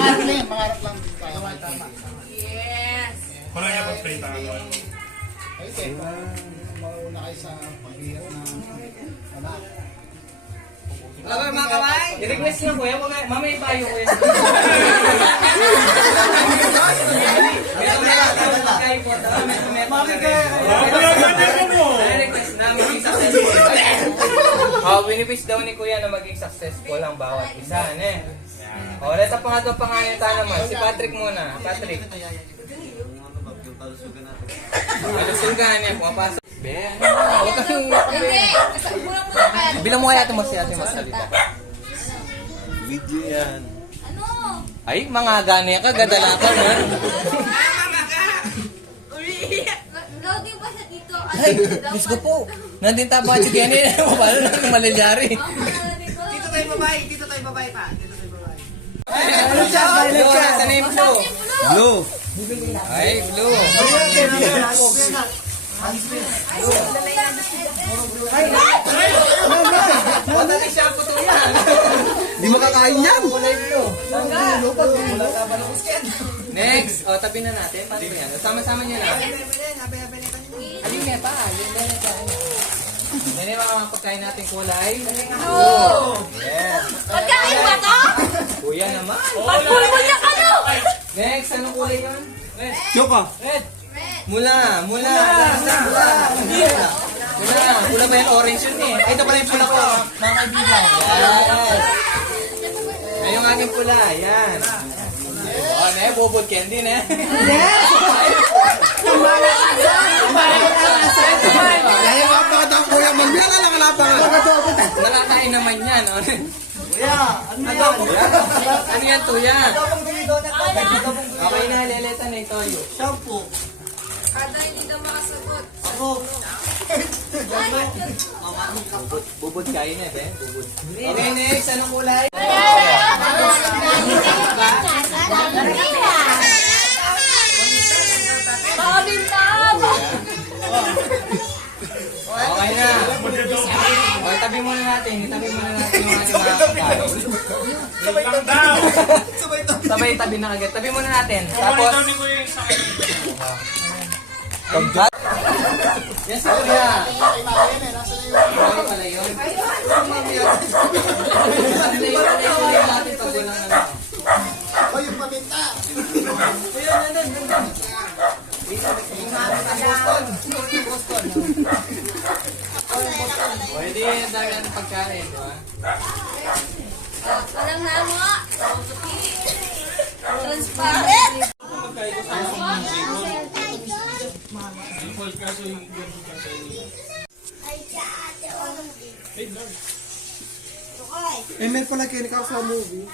Mangarap lang. Tama. Yes. Wala niya pag-prita. Ay, siyempre, mauna kayo sa pagbihirap ng anak. Hello mga kamay! I-request na kuya, mamaya tayo kuya. I-request na maging successful. Winipis daw ni kuya na maging successful ang bawat isa. Ulit ang pangalan naman. Si Patrick muna. Patrick. Kalusugan niya, pumapasok. Huwag kang Hindi. Kulang mo na kaya. bilang mo kaya ito mas salita. Video yan. Ano? Ay, mga gani ka, gadala ka na. Loading pa siya dito. Ay, Diyos ko po. Nandun taba si Kenny. Paano nang malalyari? Dito tayo babae pa. Dito tayo babae. Ano siya? Sa name Blue. Blue. Ay, Blue. Wala siya po to yan. Di makakain yan. Next. O, tabi na natin. Paano yan? Sama-sama niya lang. Alin nga pa. Yan yung mga pagkain natin kulay. Yes. Pagkain ba to? Kuya naman. Pagpulbul niya ka no? Next. Anong kulay yun? Red. Choka. Red. Mula. Mula ba yan? Orange yun eh. Ay, ito pala yung pula ko. Mga kaibigan. Yan. Ay, yung aking pula. Yan. Bubod candy na. Kaya mapakata ko kuya. Magbilang lang ang lapang. Nakakain naman yan. Kuya, ano yan? Ano yan, tuya? Adobong gumidonat pa. Okay na, leleta na ito. Shampoo. Kada hindi daw makasagot. Ako. Bubod kain na, be. Bubod. Okay, next. Anong kulay? Okay na. Okay, tabi muna natin. Itabi muna natin yung ating mga kakain. Lang daw! Sabay tabi na agad. Tabi muna natin. Kukunin Tapos, daw ni Kuya yung sa akin. yes, kuya. Ay, yan eh. Nasa iyo. Okay pala yun. Layo natin pag walang ano. O, yung paminta. Pwede yung dami natin pagkain. Walang nama. Transparent. Eh, may pala kinikap sa movie.